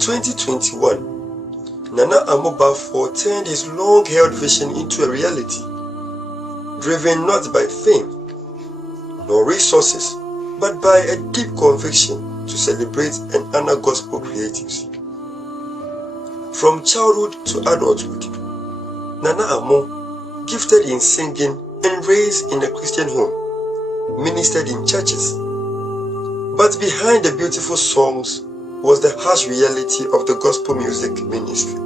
2021, Nana Amo turned his long-held vision into a reality, driven not by fame nor resources, but by a deep conviction to celebrate and honor gospel creatives. From childhood to adulthood, Nana Amo, gifted in singing and raised in a Christian home, ministered in churches. But behind the beautiful songs was the harsh reality of the gospel music ministry.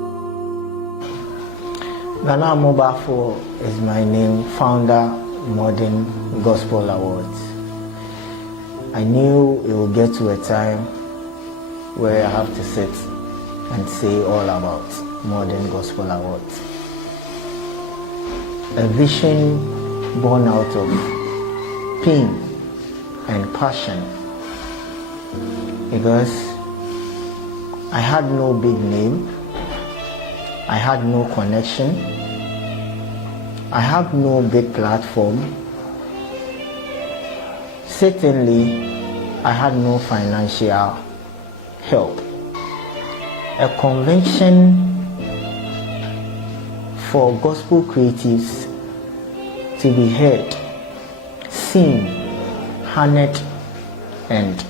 Nana Amo is my name, founder, Modern Gospel Awards. I knew it would get to a time where I have to sit and say all about Modern Gospel Awards. A vision born out of pain and passion, because I had no big name, I had no connection, I have no big platform. Certainly, I had no financial help. A convention for gospel creatives to be heard, seen, honored, and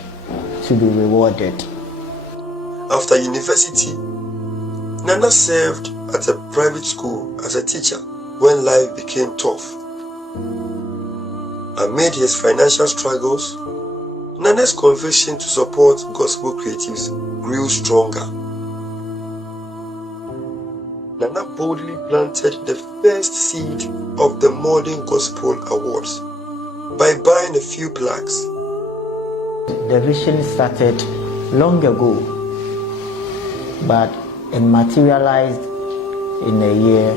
to be rewarded. After university, Nana served at a private school as a teacher when life became tough. Amid his financial struggles, Nana's conviction to support gospel creatives grew stronger. Nana boldly planted the first seed of the Modern Gospel Awards by buying a few plaques. The vision started long ago, but it materialized in the year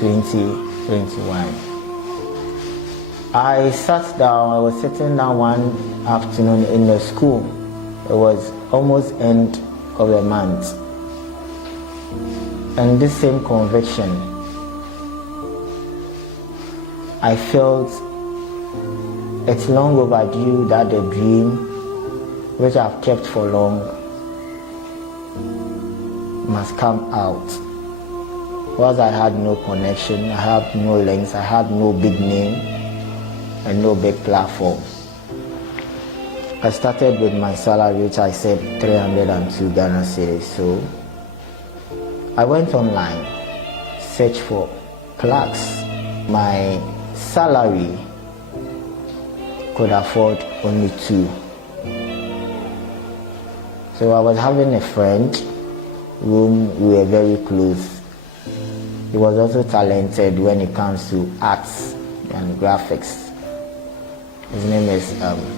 2021. I was sitting down one afternoon in the school. It was almost end of the month. And this same conviction, I felt it's long overdue that the dream, which I've kept for long, must come out. Because I had no connection, I had no links, I had no big name and no big platform. I started with my salary, which I said 302 Ghana cedis. So I went online, searched for plaques. My salary could afford only 2. So I was having a friend whom we were very close. He was also talented when it comes to arts and graphics. His name is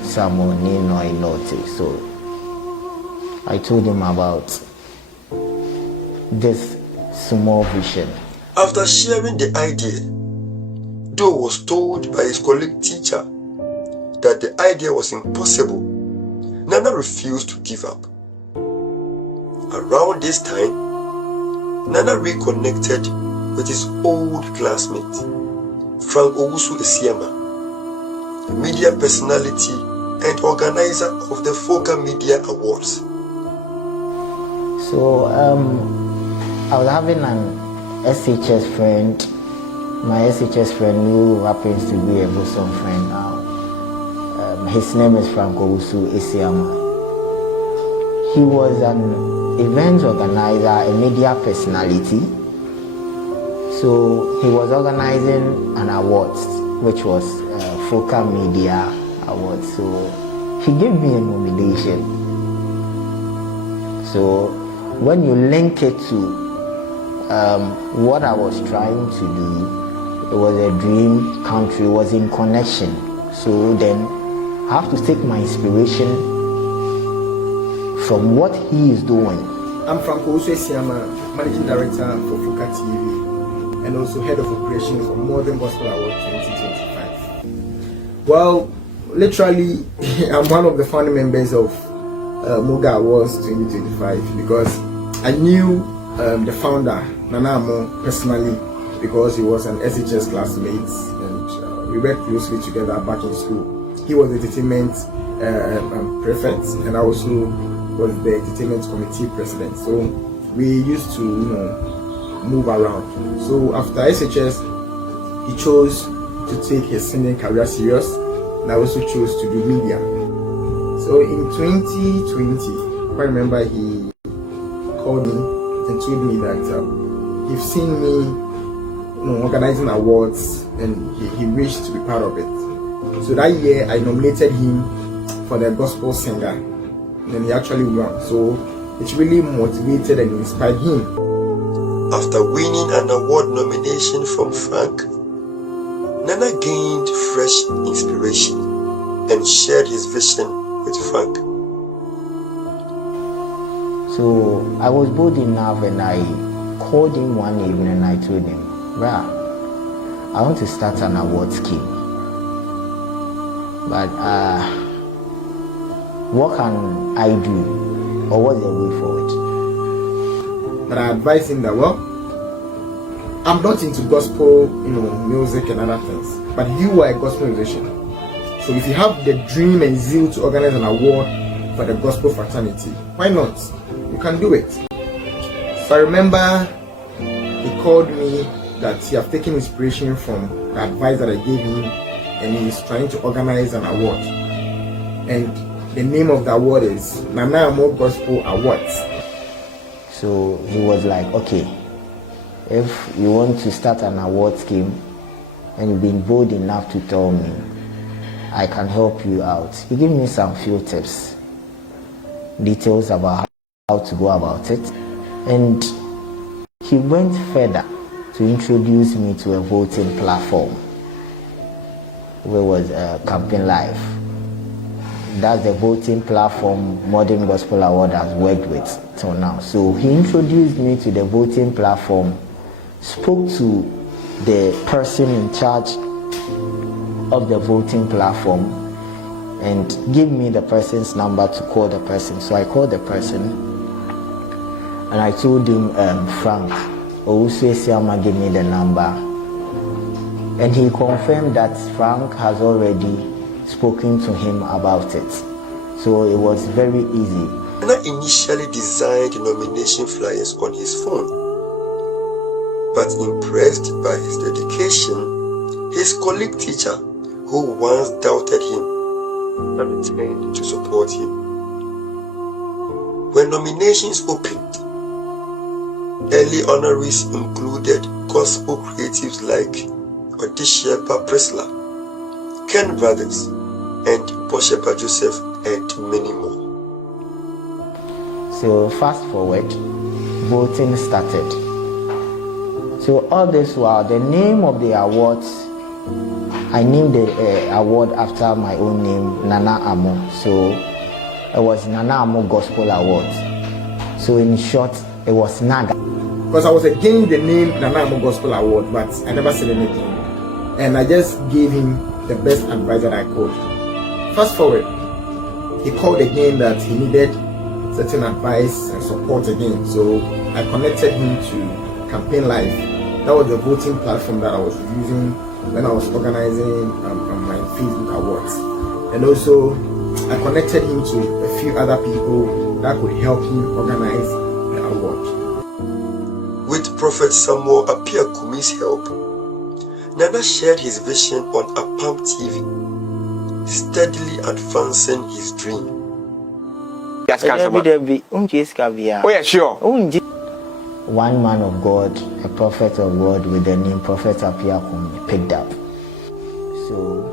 Samuel Nino Inote. So I told him about this small vision. After sharing the idea, Doe was told by his colleague teacher that the idea was impossible. Nana refused to give up. Around this time, Nana reconnected with his old classmate, Frank Owusu Esiama, a media personality and organizer of the 5YEARS Media Awards. So I was having an SHS friend, my SHS friend who happens to be a bosom friend now. His name is Frank Owusu Esiama. He was an event organizer, a media personality. So he was organizing an award, which was 5YEARS Media Award. So he gave me a nomination. So when you link it to what I was trying to do, it was a dream come true, it was in connection. So then I have to take my inspiration from what he is doing. I'm Frank Owusu Esiama, Managing Director for 5YEARS TV and also Head of Operations for Modern Gospel Award 2025. Well, literally, I'm one of the founding members of MOGA Awards 2025 because I knew the founder, Nana Amo, personally because he was an SHS classmate and we worked closely together back in school. He was the entertainment prefect and I also was the entertainment committee president. So we used to, move around. So after SHS, he chose to take his singing career serious, and I also chose to do media. So in 2020, I remember he called me and told me that he's seen me organizing awards and he wished to be part of it. So that year I nominated him for the gospel singer and he actually won. So it really motivated and inspired him. After winning an award nomination from Frank, Nana gained fresh inspiration and shared his vision with Frank. So I was bold enough and I called him one evening and I told him, "Bruh, I want to start an award scheme. But what can I do? Or what's the way forward?" But I advised him that, well, I'm not into gospel, music and other things. But you are a gospel musician. So if you have the dream and zeal to organize an award for the gospel fraternity, why not? You can do it. So I remember he called me that he have taken inspiration from the advice that I gave him and he is trying to organize an award. And the name of the award is Nana Amo Gospel Awards. So he was like, okay, if you want to start an award scheme and you've been bold enough to tell me, I can help you out. He gave me some few tips, details about how to go about it. And he went further to introduce me to a voting platform where was Campaign Live. That's the voting platform Modern Gospel Award has worked with till now. So he introduced me to the voting platform, spoke to the person in charge of the voting platform and gave me the person's number to call the person. So I called the person and I told him, Frank Owusu-Esiama gave me the number. And he confirmed that Frank has already spoken to him about it. So it was very easy. Nana initially designed nomination flyers on his phone, but impressed by his dedication, his colleague teacher, who once doubted him, returned to support him. When nominations opened, early honorees included gospel creatives like Odishepa Presla, Ken Brothers, and Boshepa Joseph, and many more. So fast forward, voting started. So all this while, the name of the awards, I named the award after my own name, Nana Amo. So it was Nana Amo Gospel Awards. So in short, it was NAGA. Because I was against the name Nana Amo Gospel Award, but I never said anything. And I just gave him the best advice that I could. Fast forward, he called again that he needed certain advice and support again. So I connected him to Campaign Live. That was the voting platform that I was using when I was organizing my Facebook awards. And also, I connected him to a few other people that could help him organize the award. With Prophet Samuel Apiakumi's help, Nana shared his vision on Apam TV, steadily advancing his dream. Oh yeah, sure. One man of God, a prophet of God with the name Prophet Apiakumi, picked up. So,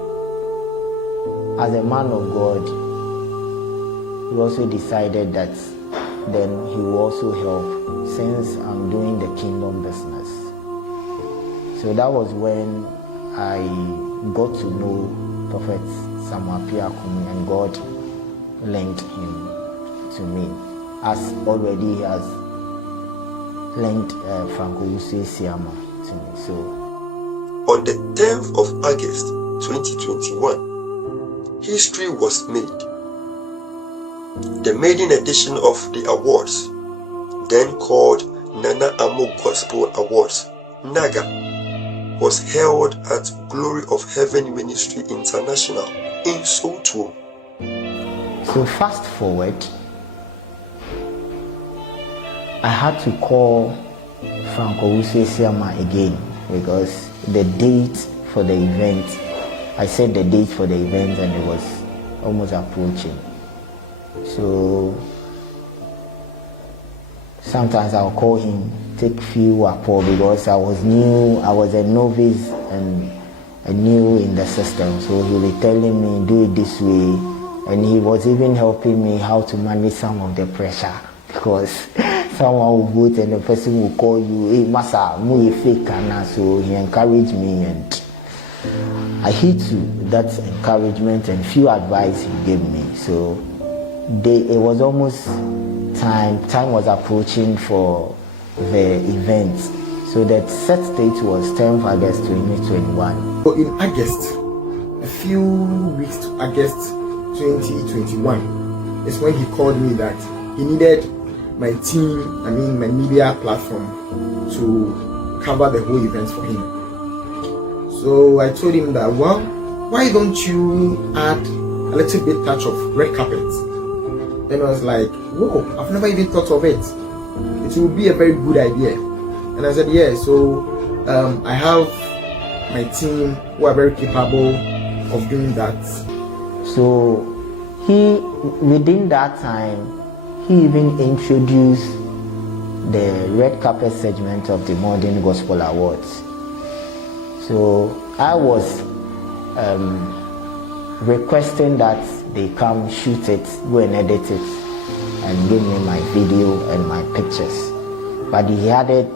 as a man of God, he also decided that then he will also help since I'm doing the kingdom business. So that was when I got to know Prophet Samuel Apiakumi and God linked him to me, as already he has linked Frank Owusu-Esiama to me. So on the 10th of August 2021, history was made. The maiden edition of the awards, then called Nana Amo Gospel Awards, NAGA, was held at Glory of Heaven Ministry International in Soto. So fast forward, I had to call Frank Owusu-Esiama again because the date for the event, I said the date for the event and it was almost approaching. So sometimes I'll call him, take few rapport because I was new, I was a novice and new in the system. So he was telling me, do it this way. And he was even helping me how to manage some of the pressure because someone will vote and the person will call you, hey, Masa, mu fake kana. So he encouraged me and I heed to that encouragement and few advice he gave me. So it was almost time was approaching for the event. So that set date was 10th August 2021. So in August, a few weeks to August 2021 is when he called me that he needed my team, my media platform to cover the whole event for him. So I told him that, well, why don't you add a little bit touch of red carpet? Then I was like, whoa, I've never even thought of it. It will be a very good idea. And I said, yeah, so I have my team who are very capable of doing that. So within that time, he even introduced the red carpet segment of the Modern Gospel Awards. So I was requesting that they come shoot it, go and edit it, and give me my video and my pictures. But he added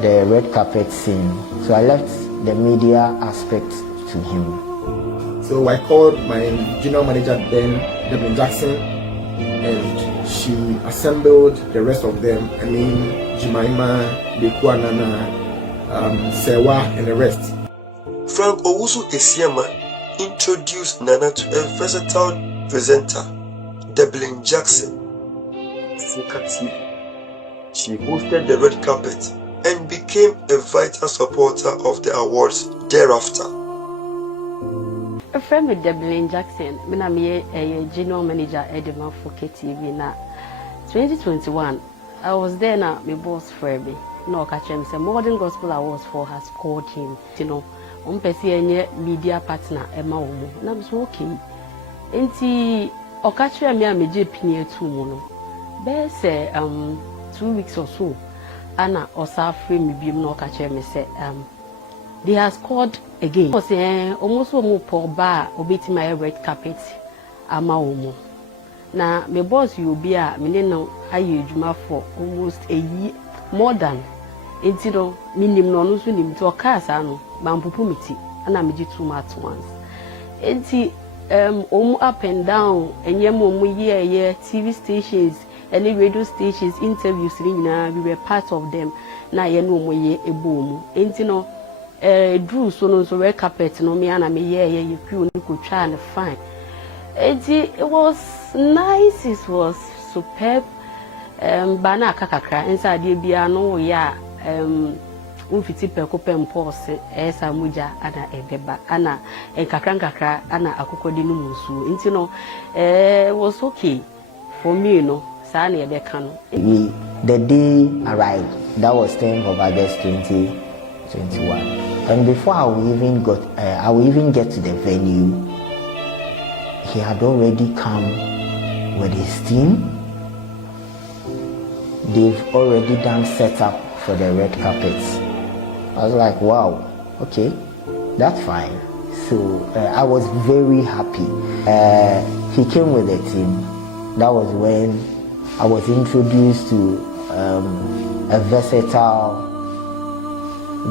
the red carpet scene. So I left the media aspect to him. So I called my general manager then, Devin Jackson, and she assembled the rest of them. Jimaima, Bekuanana, Sewa, and the rest. Frank Owusu-Esiama introduced Nana to a versatile presenter, Devin Jackson. Fuka TV. She hosted the red carpet and became a vital supporter of the awards thereafter. A friend with Devin Jackson, I'm a general manager at the Fuka TV. Now, 2021, I was there now, my boss Freddy. No, catch him. Say Modern Gospel Awards for has called him. You know, media partner Emma Omo. And I'm so okay. Enti okache me ameje pinie tu mu no. Be say 2 weeks or so. Ana osa free me biem no okache me say they has called again. Because almost omo pour ba obeti my red carpet ama omo. Na me boss you be a me no aye adwuma for almost a year more than enti no minim no no so nim to okasa no bampupu miti ana meji too much once enti up and down enyem ye TV stations and radio stations interviews we were part of them na ye no ye ebomu enti no drew so no red carpet no me ana me ye crew no ko twa and fine enti it was nice, it was superb. Bana kakakra inside the bia no ya umfiti peko pempose esa muja ana ebeba ana kakra ana akokodi no musu nti no was okay for me no sa na ebeka no. The day arrived, that was 10th of August 2021, and before I will even get to the venue, he had already come with his team. They've already done setup for the red carpets. I was like, wow, okay, that's fine. So I was very happy. He came with a team. That was when I was introduced to a versatile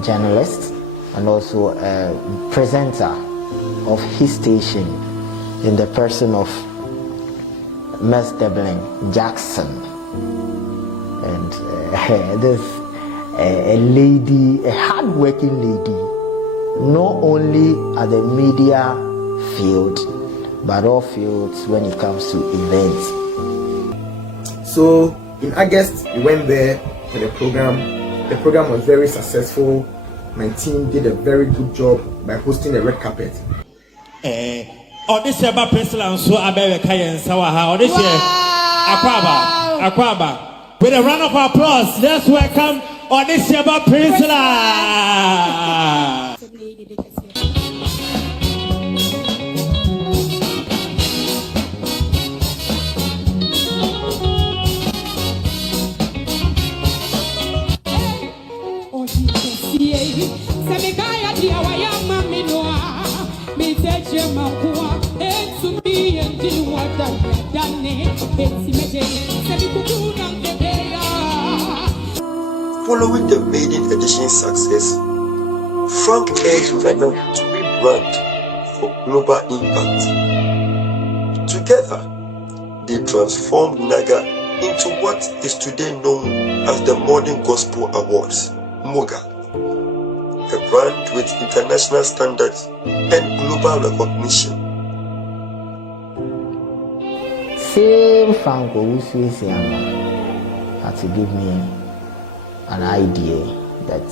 journalist and also a presenter of his station in the person of Ms. Devin Jackson. And this a lady, a hard-working lady, not only at the media field, but all fields when it comes to events. So in August, we went there for the program. The program was very successful. My team did a very good job by hosting the red carpet. This year, Prince Lanso America and Sawaha. This year, Aquaba. With a round of applause, let's welcome Onisiaba Prinsula. Following the maiden edition success, Frank urged Nana to rebrand for global impact. Together, they transformed NAGA into what is today known as the Modern Gospel Awards, MOGA, a brand with international standards and global recognition. Same Franco Usuisiama had to give me an idea that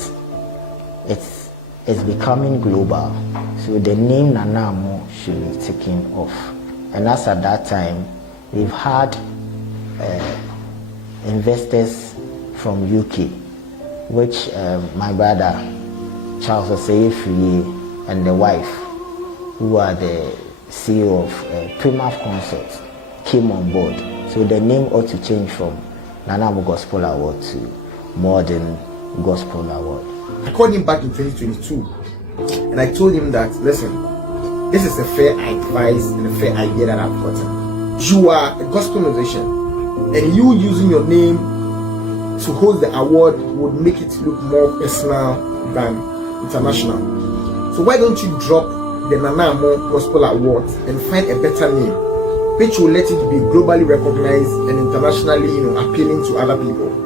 it's becoming global, so the name Nanamo should be taken off. And as at that time, we've had investors from UK, which my brother Charles Osei and the wife, who are the CEO of Primaf Consult, came on board. So the name ought to change from Nanamo Gospel Award to Modern Gospel Award. I called him back in 2022 and I told him that, listen, this is a fair advice and a fair idea that I've gotten. You are a gospel musician and you using your name to hold the award would make it look more personal than international. So why don't you drop the Nanamo Gospel Award and find a better name which will let it be globally recognized and internationally, appealing to other people.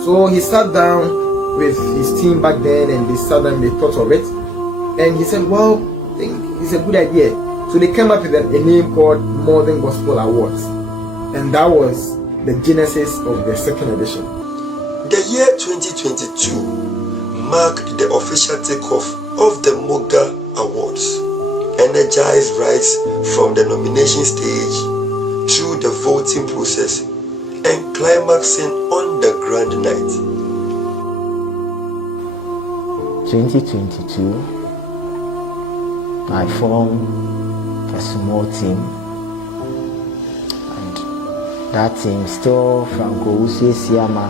So he sat down with his team back then and they sat down and they thought of it. And he said, well, I think it's a good idea. So they came up with a name called Modern Gospel Awards. And that was the genesis of the second edition. The year 2022 marked the official takeoff of the MOGA Awards, energized right from the nomination stage through the voting process and climaxing on the grand night. 2022, I formed a small team, and that team still Franco Usuisiama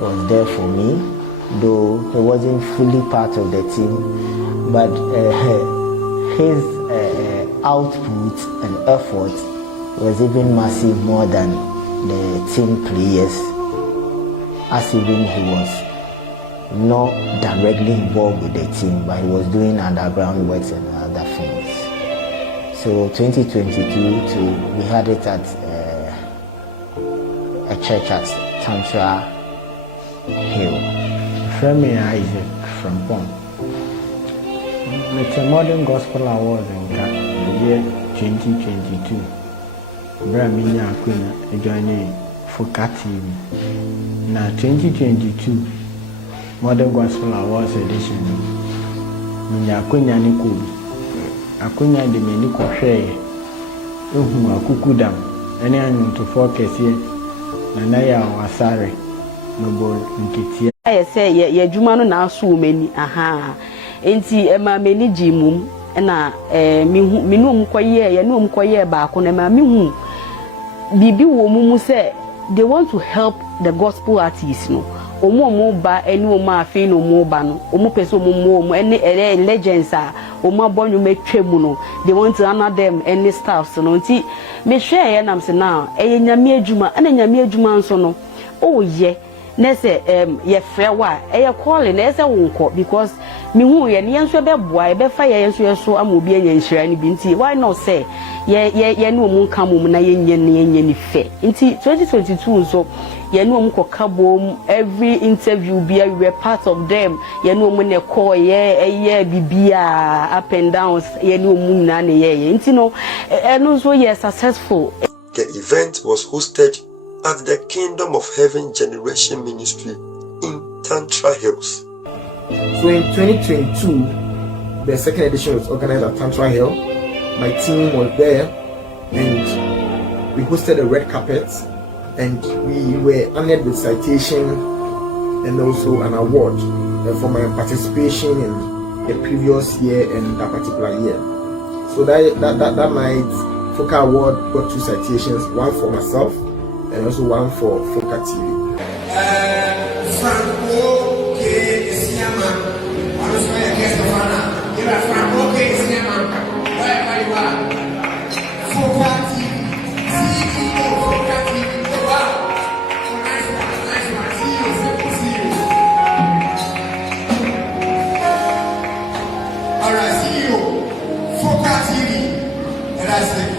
was there for me, though he wasn't fully part of the team, but his output and effort was even massive, more than the team players, as even he was not directly involved with the team, but he was doing underground works and other things. So 2022 we had it at a church at Tantra Hill. From Isaac from Pond. It's a Modern Gospel Awards in the year 2022. Braminia Queen joining Fuka TV. Now 2022 Modern Gospel Awards edition. Minya Queen Niku. Akunya de Meniko Share. Akukudam. Any anu to focus here. Nanaya Wasare. Noble Nkiti. I say, ye Jumano now so many. Aha. Enti ema meni jimum na minum koye ye num koye ba ko na ma mihu bibi wo mumu say they want to help the gospel artists no omo ba eni omo afi no omo ba no omo pese omo eni legends a omo abonyu metwemu no they want to honor them any staffs no nti me share ye nam se now e nyame adwuma na nyame adwuma nso no oh ye na se ye frewa e calling na se wonko because me hu ye ne enso be boa e be fa ye enso yeso amobi anya nhira ni bi nti why not say ye ne omu nka mum na ye nye ni fe nti 2022 nso ye ne omu koka bom every interview be we were part of them ye ne omu ne call ye bibia up and downs ye ne omu na ne ye nti no eno so ye successful. The event was hosted at the Kingdom of Heaven Generation Ministry in Tantra Hills. So in 2022, the second edition was organized at Tantra Hill. My team was there and we hosted a red carpet and we were honored with citation and also an award for my participation in the previous year and that particular year. So that night, FOCA Award got 2 citations, one for myself and also one for FOCA TV.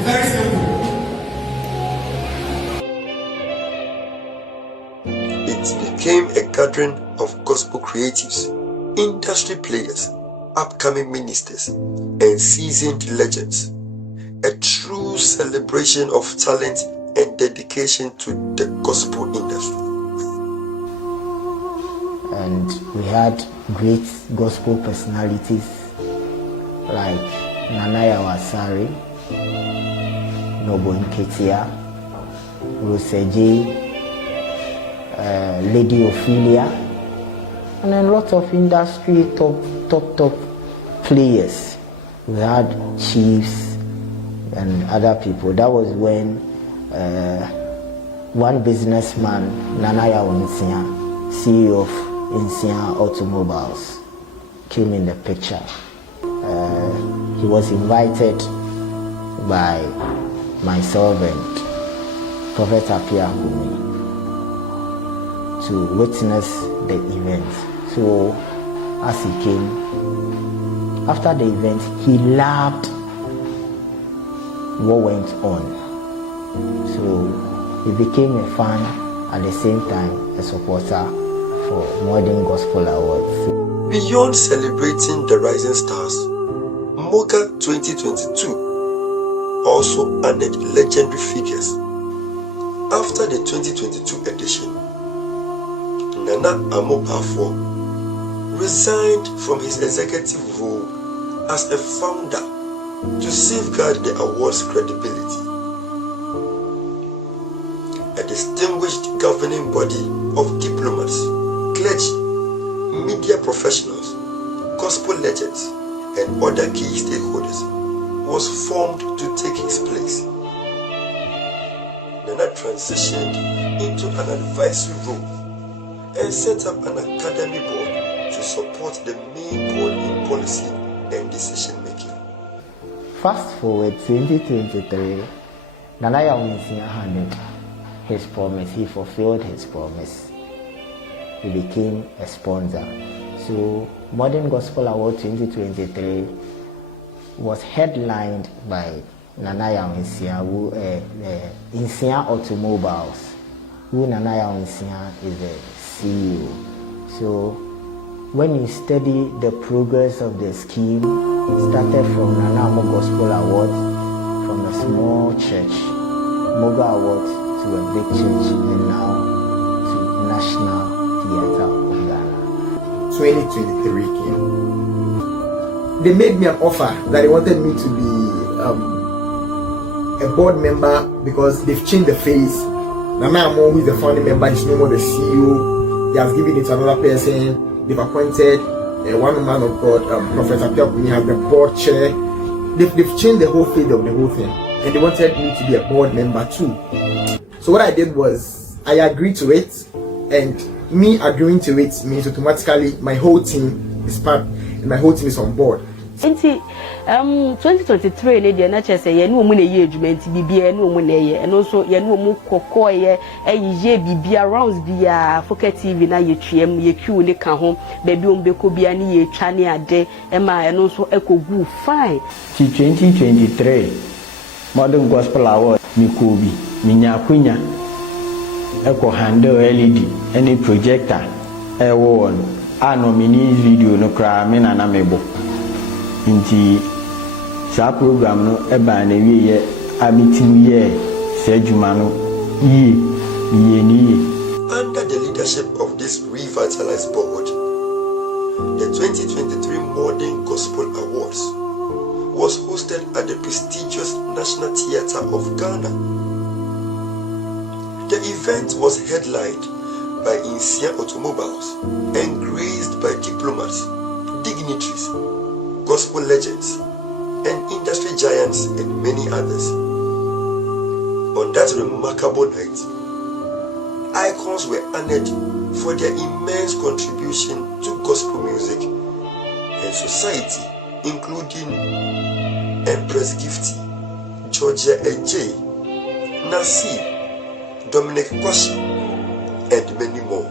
Very simple. It became a gathering of gospel creatives, industry players, upcoming ministers, and seasoned legends. A true celebration of talent and dedication to the gospel industry. And we had great gospel personalities like Nanaya Wasari, Nobo Nketia, Roseji, Lady Ophelia, and a lot of industry top players. We had chiefs and other people. That was when one businessman, Nanaya Onsia, CEO of Insia Automobiles, came in the picture. He was invited by my servant, Prophet Apia Kumi, to witness the event. So as he came, after the event, he loved what went on. So he became a fan, at the same time a supporter for Modern Gospel Awards. Beyond celebrating the rising stars, MOGA 2022 also honored legendary figures. After the 2022 edition, Nana Amobafo resigned from his executive role as a founder to safeguard the award's credibility. A distinguished governing body of diplomats, clergy, media professionals, gospel legends, and other key stakeholders was formed to take his place. Nana transitioned into an advisory role and set up an academy board to support the main board in policy and decision making. Fast forward 2023, Nanaya Onisia handed his promise. He fulfilled his promise. He became a sponsor. So Modern Gospel Award 2023 was headlined by Nanaya Onsia, who Insia Automobiles, who Nanaya Onsia is the CEO. So when you study the progress of the scheme, it started from Nanamo Gospel Award, from a small church, MOGA Award, to a big church, and now to National Theatre of Ghana. 2023 came. They made me an offer that they wanted me to be a board member because they've changed the face. Nana Amo, who is the founding member, is no more the CEO. They have given it to another person. They've appointed one man of God, Prophet Apia Kumi, as the board chair. They've changed the whole face of the whole thing, and they wanted me to be a board member too. So what I did was I agreed to it, and me agreeing to it means automatically my whole team is part, and my whole team is on board. 2023 ne de na chese ye no mu na ye adwuma nti bibia no mu na ye and also ye no mu kokoye ye bibia rounds bia FOCA TV na ye twem ye kiu ne ka ho ba bi ombeko bia ne ye twa ne ade e ma and also ekogu fine. 2023 Modern Gospel Award mi kobi mi nyakunya eko handle LED any projector e wo a nominee video no kra me na na mebo nti sa program no e ba na wiye abitim ye se djuma no yi ni. Under the leadership of this revitalized board, the 2023 Modern Gospel Awards was hosted at the prestigious National Theatre of Ghana. The event was headlined by Insia automobiles and graced by diplomats, dignitaries, gospel legends, and industry giants and many others. On that remarkable night, icons were honored for their immense contribution to gospel music and society, including Empress Gifty, Georgia Ej, Nasi, Dominic Kwashi, and many more.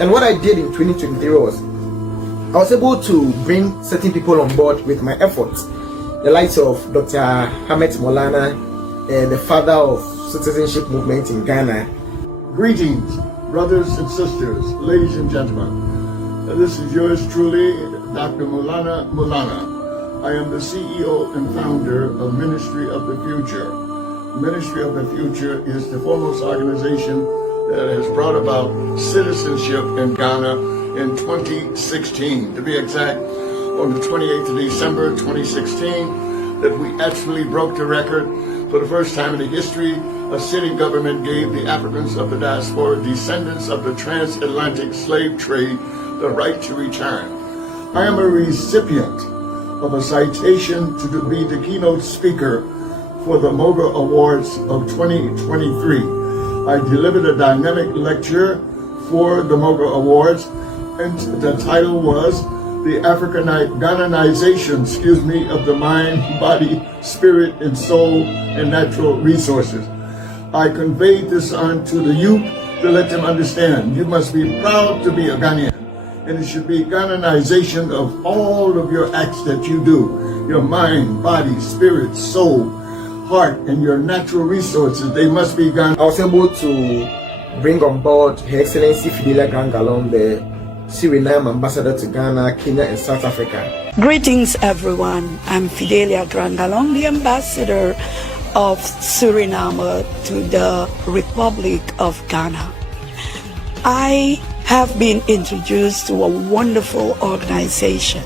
And what I did in 2023 was I was able to bring certain people on board with my efforts. The likes of Dr. Hamet Molana, the father of citizenship movement in Ghana. Greetings, brothers and sisters, ladies and gentlemen. This is yours truly, Dr. Molana. I am the CEO and founder of Ministry of the Future. Ministry of the Future is the foremost organization that has brought about citizenship in Ghana in 2016. To be exact, on the 28th of December 2016, that we actually broke the record. For the first time in the history, a city government gave the Africans of the diaspora, descendants of the transatlantic slave trade, the right to return. I am a recipient of a citation to be the keynote speaker for the MOGA Awards of 2023. I delivered a dynamic lecture for the MOGA Awards, and the title was the Ghananization, of the mind, body, spirit, and soul, and natural resources. I conveyed this on to the youth to let them understand you must be proud to be a Ghanaian, and it should be Ghananization of all of your acts that you do, your mind, body, spirit, soul, heart, and your natural resources. They must be Ghanaian. I was able to bring on board Her Excellency Fidelia Grangalon, the Suriname ambassador to Ghana, Kenya, and South Africa. Greetings, everyone. I'm Fidelia Grangalon, the ambassador of Suriname to the Republic of Ghana. I have been introduced to a wonderful organization,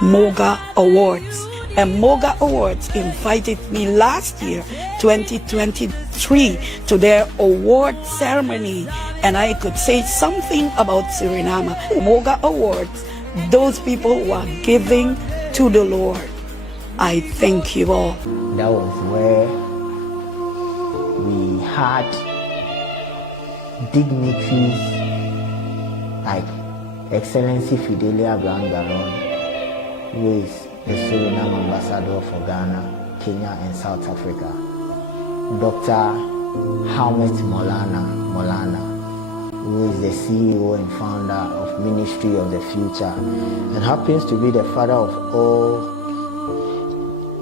MOGA Awards. And MOGA Awards invited me last year, 2023, to their award ceremony, and I could say something about Suriname. MOGA Awards, those people who are giving to the Lord. I thank you all. That was where we had dignitaries like Excellency Fidelia Grangalon, who is the Suriname ambassador for Ghana, Kenya, and South Africa. Dr. Hamet Molana, who is the CEO and founder of Ministry of the Future, and happens to be the father of all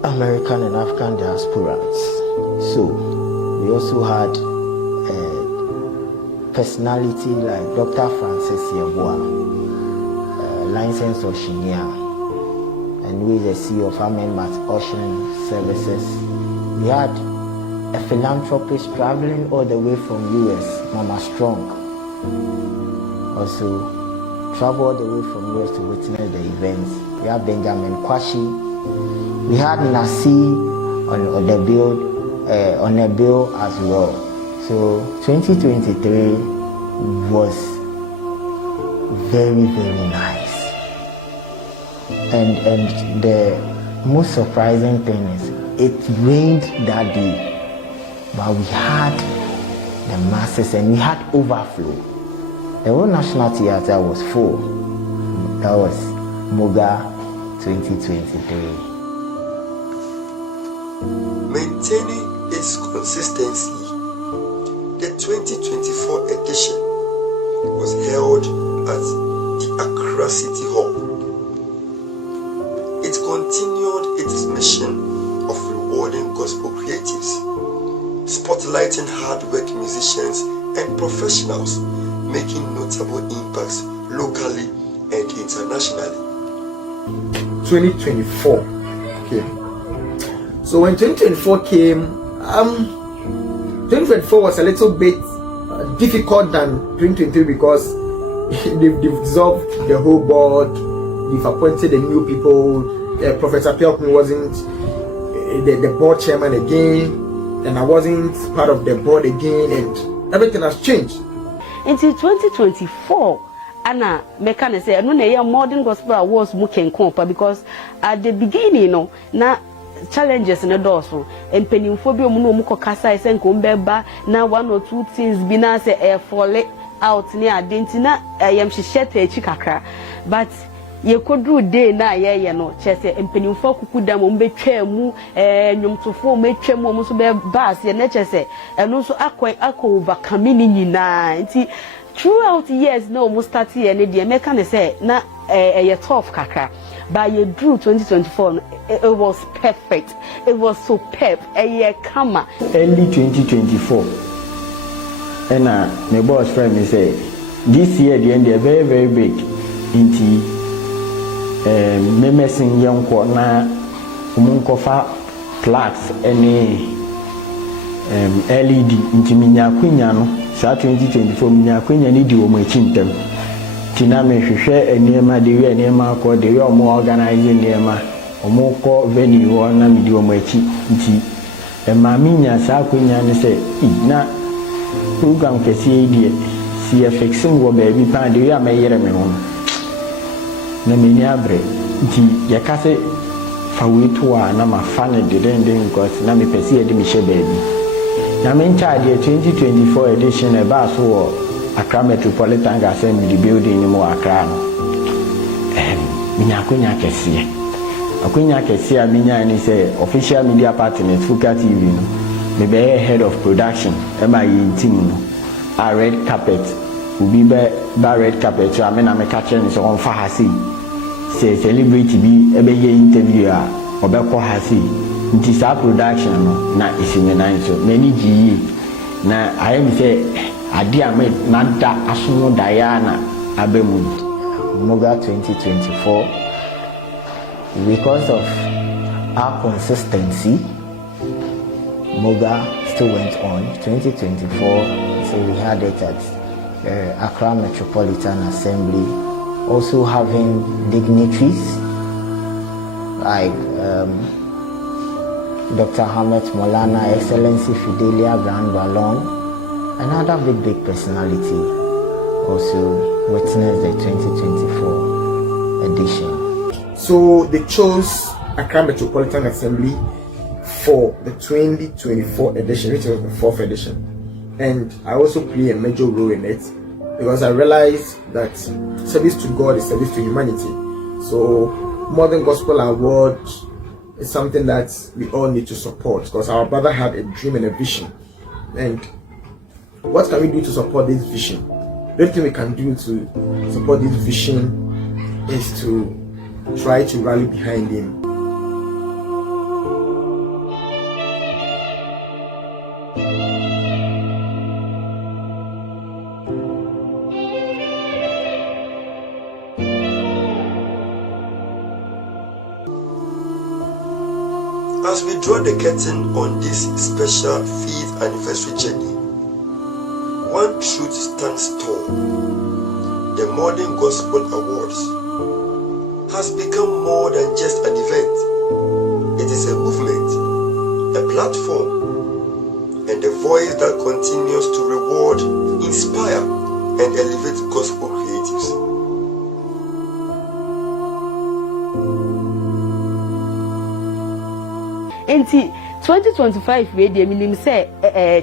American and African diasporans. So we also had a personality like Dr. Francis Yeboah, licensed Oshinia, and who is the CEO of Amendment Ocean Services. We had a philanthropist traveling all the way from US, Mama Strong, also traveled all the way from US to witness the events. We had Benjamin Kwashi. We had Nasi on the bill as well. So 2023 was very, very nice. And the most surprising thing is it rained that day, but we had the masses and we had overflow. The whole National Theatre was full. That was MOGA 2023. Maintaining its consistency, the 2024 edition was held at the Accra City Hall. It continued its mission of rewarding gospel creatives, spotlighting hard-work musicians and professionals, making notable impacts locally and internationally. 2024 came. So when 2024 came, 2024 was a little bit difficult than 2023 because they've dissolved the whole board, they've appointed the new people. Professor Pelkman wasn't the board chairman again. and I wasn't part of the board again, and everything has changed. Until 2024, Anna Mekane say, no, na modern gospel awards muken kompa because at the beginning, no, na challenges in the doors, and pennyphobia muko kasa is and kumbeba, now 1 or 2 things bina say air fall out near Dentina, I am she shed a chikaka, but ye could do day na ye no chese empenim fo kukuda mo betwa mu nwomtofo metwa mu so be bas ye na chese eno so akọ overcome ni nyina nti throughout years no mo start ye ne de meka ne say na ye tough kakra but ye drew 2024 it was perfect, it was superb ye kama early 2024 and my boss friend me say this year the end they very very big into memesin yanko na umunkofa plaques any LED nti minyakunya no sa 2024 minyakunya ni di omo echintem tina me hwehwe enema de wi enema akọ de wi omo organize enema omo ko venue wo na mi di omo echi nti ma minya sa akunya ne se na program kesi die si fixing wo ba bi pa de wi ameyere me ho na meni abre nti yakase fa wetu a na mafa ne dedenden because na me pese e de me hye baabi na me ncha de 2024 edition e ba so wo Accra Metropolitan Assembly building ni mo Accra no minya akonya kese akonya kese a minya ni say official media partner Fuka TV no me be head of production e ma yi team no a red carpet ubi be red carpet so amena me catch ni so on fa hasi say celebrity bi ebe ye interview a obekọ hasi nti sa production no na isime nan so many GE na I am say ade ame na da asomo Diana abemu MOGA 2024 because of our consistency MOGA still went on 2024 so we had it at Accra Metropolitan Assembly, also having dignitaries like Dr. Hamet Molana, Excellency Fidelia Grand Ballon, another big personality also witnessed the 2024 edition. So they chose Accra Metropolitan Assembly for the 2024 edition, which was the 4th edition. And I also play a major role in it because I realized that service to God is service to humanity. So Modern Gospel Award is something that we all need to support because our brother had a dream and a vision. And what can we do to support this vision? The only thing we can do to support this vision is to try to rally behind him. As we draw the curtain on this special 5th anniversary journey, one truth stands tall. The Modern Gospel Awards has become more than just an event. It is a movement, a platform, and a voice that continues to reward, inspire, and elevate gospel creatives. Enti 2025 we dey minim say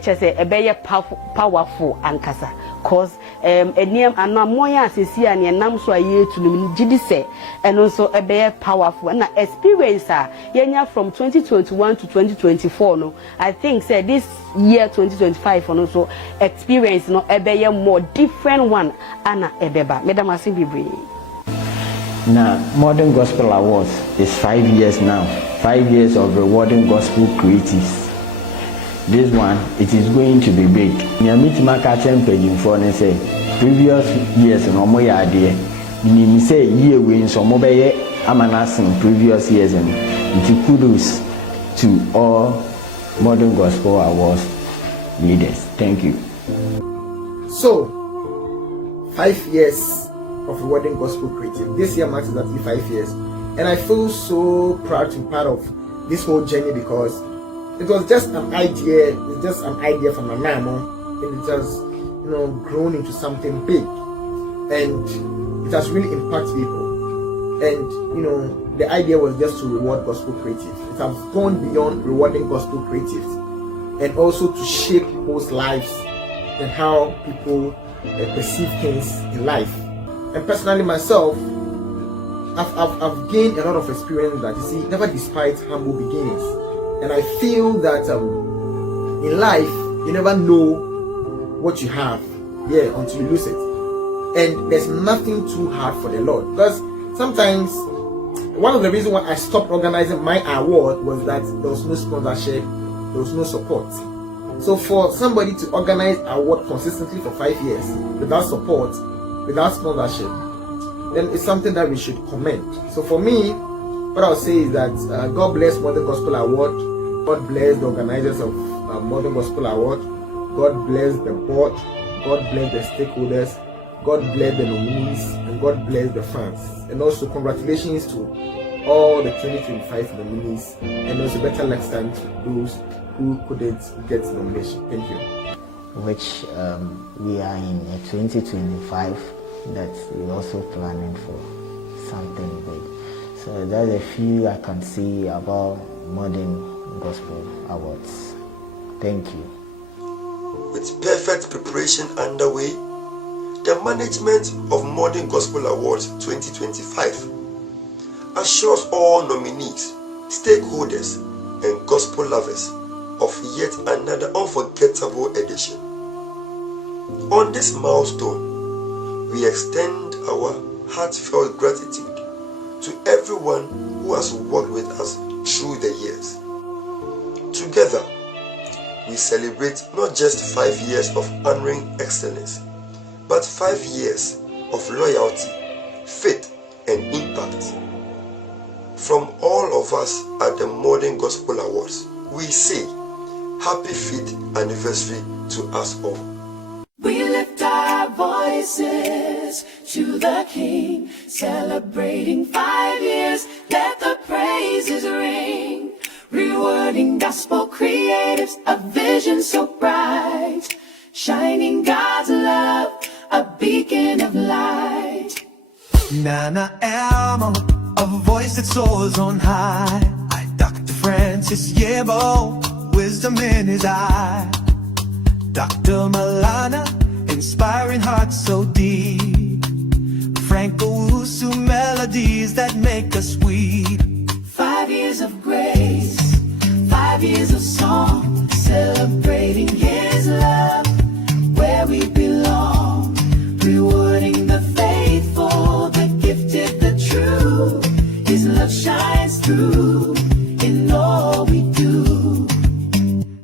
chese ebeye powerful ankasa cause eniem anamoya asesi a ne nam so aye tunum gidi say eno so ebeye powerful na experience a yenya from 2021 to 2024 no I think say this year 2025 no so experience no ebeye more different one ana ebeba madam asimbibre. Now, Modern Gospel Awards is 5 years now. 5 years of rewarding gospel creatives. This one, it is going to be big. Near meet Maka page for and say previous years no more idea. You say year wins or mobile amassing previous years and kudos to all Modern Gospel Awards leaders. Thank you. So 5 years of rewarding gospel creative. This year marks exactly 5 years, and I feel so proud to be part of this whole journey because it was just an idea. It's just an idea from my mama, and it has, grown into something big, and it has really impacted people. And the idea was just to reward gospel creatives. It has gone beyond rewarding gospel creatives, and also to shape people's lives and how people perceive things in life. And personally myself, I've gained a lot of experience that, you see, never despite humble beginnings. And I feel that in life, you never know what you have, until you lose it. And there's nothing too hard for the Lord. Because sometimes, one of the reasons why I stopped organizing my award was that there was no sponsorship, there was no support. So for somebody to organize an award consistently for 5 years without support, without sponsorship, then it's something that we should commend. So for me, what I'll say is that God bless Modern Gospel Award, God bless the organizers of Modern Gospel Award, God bless the board, God bless the stakeholders, God bless the nominees, and God bless the fans. And also congratulations to all the 2025 nominees, and also better next time to those who couldn't get nomination. Thank you. Which we are in 2025, that we're also planning for something big. So there's a few I can see about Modern Gospel Awards. Thank you. With perfect preparation underway, the management of Modern Gospel Awards 2025 assures all nominees, stakeholders, and gospel lovers of yet another unforgettable edition. On this milestone, we extend our heartfelt gratitude to everyone who has worked with us through the years. Together, we celebrate not just 5 years of honoring excellence, but 5 years of loyalty, faith, and impact. From all of us at the Modern Gospel Awards, we say happy 5th anniversary to us all. We lift our voices to the King, celebrating 5 years, let the praises ring. Rewarding gospel creatives, a vision so bright, shining God's love, a beacon of light. Nana Elmo, a voice that soars on high. Dr. Francis Yebo, wisdom in his eye. Dr. Malana, inspiring hearts so deep. Frank Owusu, melodies that make us weep. 5 years of grace, 5 years of song, celebrating his love, where we belong. Rewarding the faithful, the gifted, the true. His love shines through in all we do.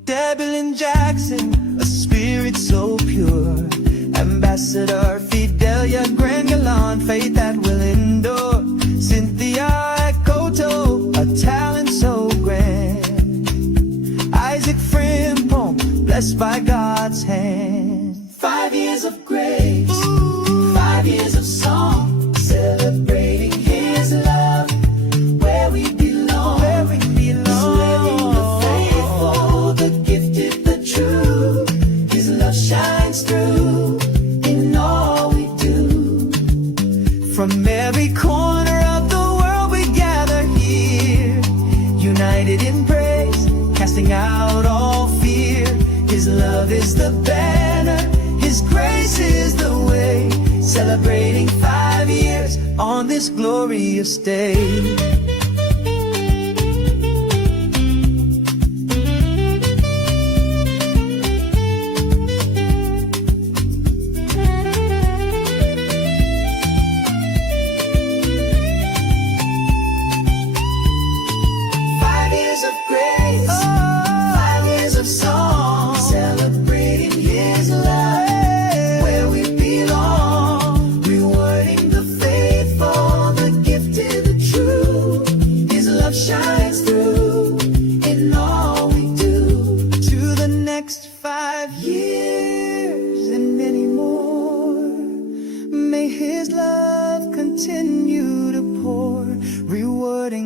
Debbie Lynn Jackson, a spirit so pure. Ambassador Fidelia Grand Gallant, faith that will endure. Cynthia Koto, a talent so grand. Isaac Frimpong, blessed by God's hand. 5 years of grace, 5 years of song, celebrating his love, where we belong. Where we belong. The faithful, the gifted, the true. His love shines through in all we do. From every corner of the world we gather here, united in praise, casting out all fear. His love is the banner, His grace is the way, celebrating 5 years on this glorious day.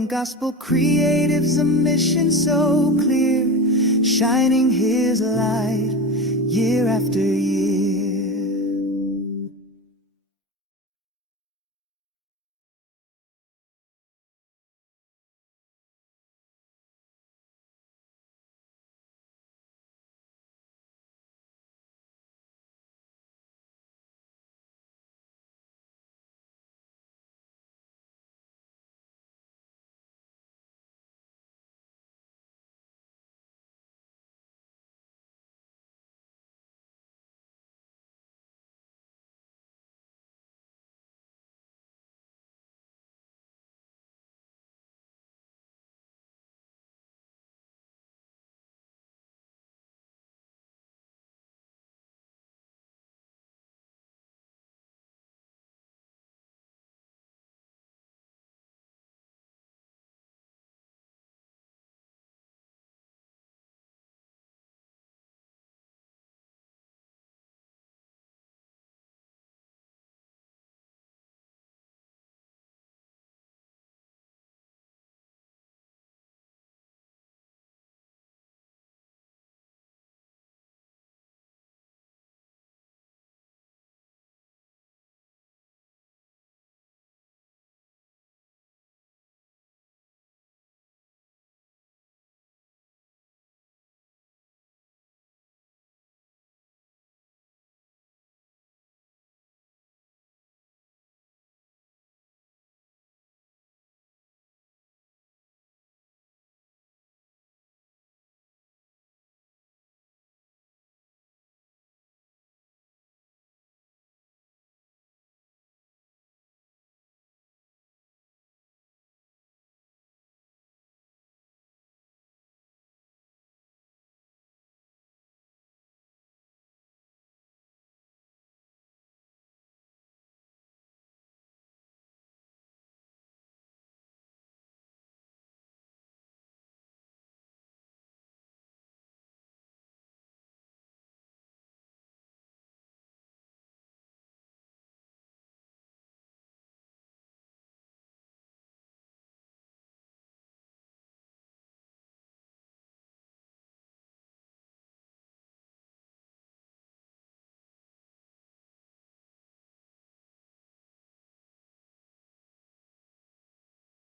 Gospel creatives, a mission so clear, shining His light year after year.